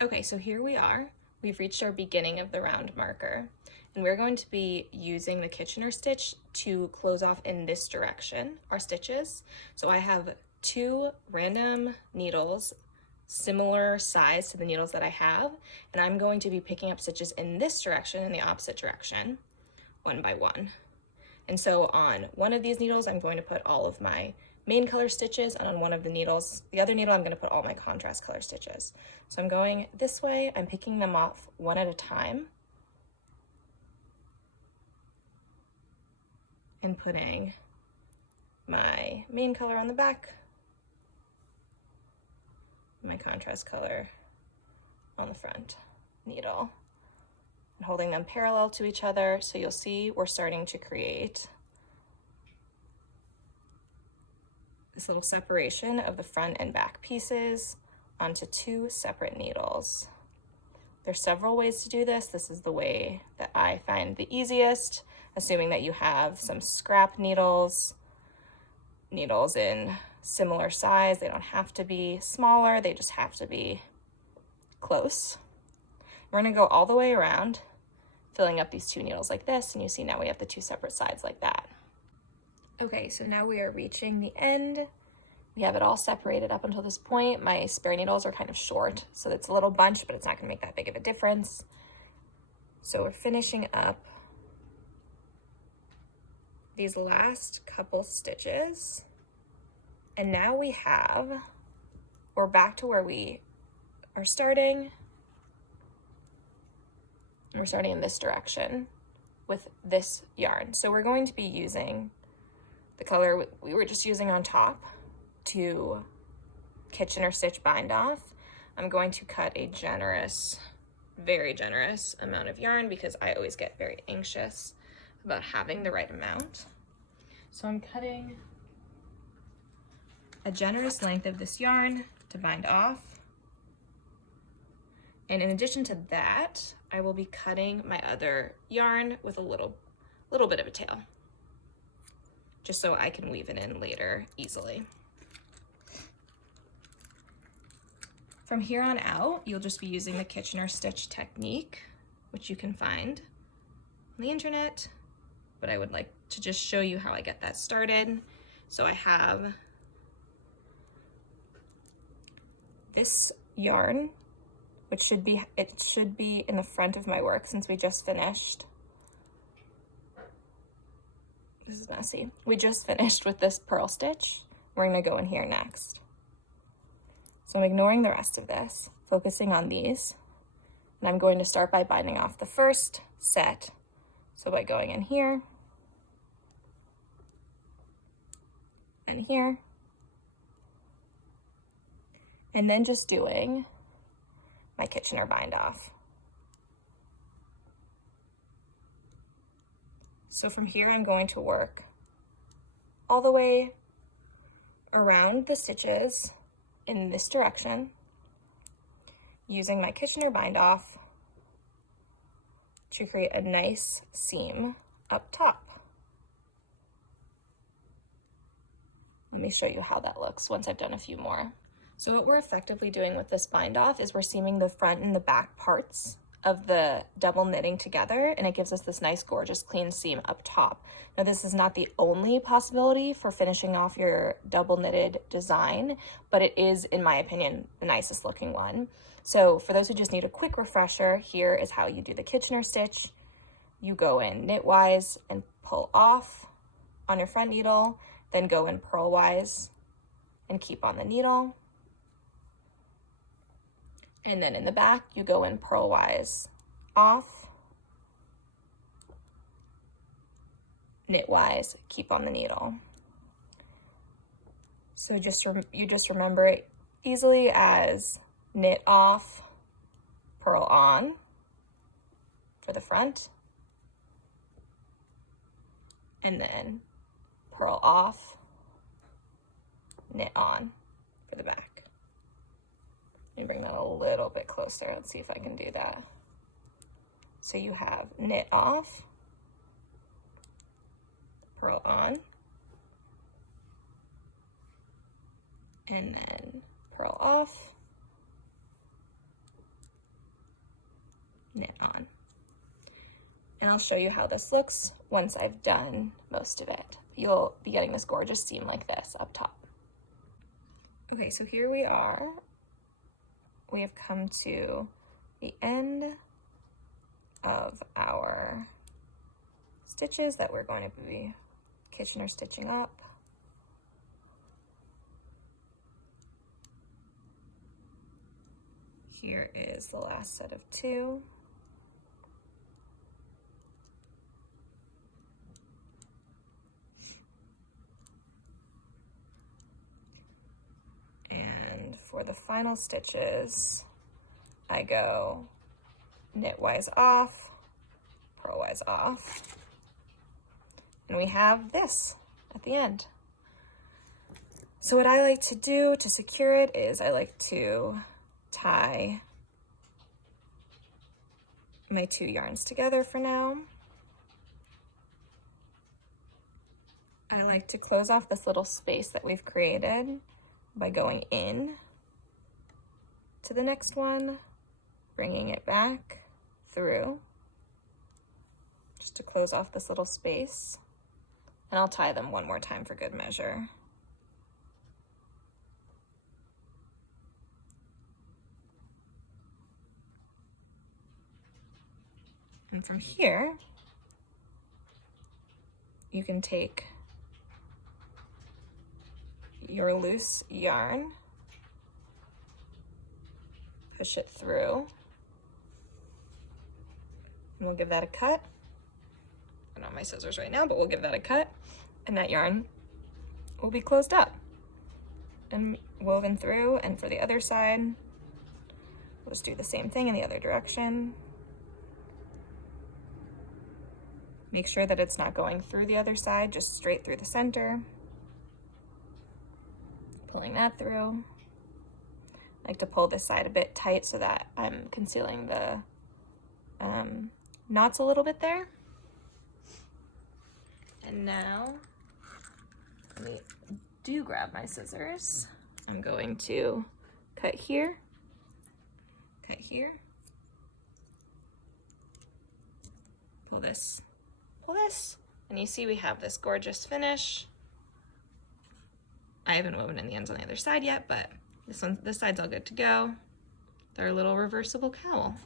Okay, so here we are. We've reached our beginning of the round marker, and we're going to be using the Kitchener stitch to close off in this direction, our stitches. So I have 2 random needles, similar size to the needles that I have, and I'm going to be picking up stitches in this direction, in the opposite direction, one by one. And so on one of these needles, I'm going to put all of my main color stitches, and on one of the needles, the other needle, I'm going to put all my contrast color stitches. So I'm going this way, I'm picking them off one at a time and putting my main color on the back, my contrast color on the front needle, and holding them parallel to each other. So you'll see we're starting to create this little separation of the front and back pieces onto 2 separate needles. There's several ways to do this. This is the way that I find the easiest, assuming that you have some scrap needles, needles in similar size. They don't have to be smaller, they just have to be close. We're gonna go all the way around, filling up these 2 needles like this, and you see now we have the 2 separate sides like that. Okay, so now we are reaching the end. We have it all separated up until this point. My spare needles are kind of short, so it's a little bunch, but it's not gonna make that big of a difference. So we're finishing up these last couple stitches. And now we're back to where we are starting. We're starting in this direction with this yarn. So we're going to be using the color we were just using on top to Kitchener stitch bind off. I'm going to cut a generous, very generous amount of yarn because I always get very anxious about having the right amount. So I'm cutting a generous length of this yarn to bind off. And in addition to that, I will be cutting my other yarn with a little bit of a tail, just so I can weave it in later easily. From here on out, you'll just be using the Kitchener stitch technique, which you can find on the internet, but I would like to just show you how I get that started. So I have this yarn, which should be in the front of my work since we just finished. This is messy. We just finished with this purl stitch. We're gonna go in here next. So I'm ignoring the rest of this, focusing on these, and I'm going to start by binding off the first set. So by going in here, and here, and then just doing my Kitchener bind off. So from here, I'm going to work all the way around the stitches in this direction, using my Kitchener bind off to create a nice seam up top. Let me show you how that looks once I've done a few more. So what we're effectively doing with this bind off is we're seaming the front and the back parts of the double knitting together, and it gives us this nice, gorgeous, clean seam up top. Now, this is not the only possibility for finishing off your double knitted design, but it is, in my opinion, the nicest looking one. So for those who just need a quick refresher, here is how you do the Kitchener stitch. You go in knitwise and pull off on your front needle, then go in purlwise and keep on the needle. And then in the back, you go in purlwise off, knitwise, keep on the needle. So you just remember it easily as knit off, purl on for the front, and then purl off, knit on for the back. Let me bring that a little bit closer. Let's see if I can do that. So you have knit off, purl on, and then purl off, knit on. And I'll show you how this looks once I've done most of it. You'll be getting this gorgeous seam like this up top. Okay, so here we are. We have come to the end of our stitches that we're going to be Kitchener stitching up. Here is the last set of 2. And for the final stitches, I go knitwise off, purlwise off, and we have this at the end. So what I like to do to secure it is I like to tie my 2 yarns together for now. I like to close off this little space that we've created by going in to the next one, bringing it back through, just to close off this little space. And I'll tie them one more time for good measure. And from here, you can take your loose yarn, push it through, and we'll give that a cut. I don't have my scissors right now, but we'll give that a cut, and that yarn will be closed up and woven through. And for the other side, we'll just do the same thing in the other direction. Make sure that it's not going through the other side, just straight through the center. Pulling that through. I like to pull this side a bit tight so that I'm concealing the knots a little bit there. And now, let me grab my scissors. I'm going to cut here, pull this, and you see we have this gorgeous finish. I haven't woven in the ends on the other side yet, but this side's all good to go. With our little reversible cowl.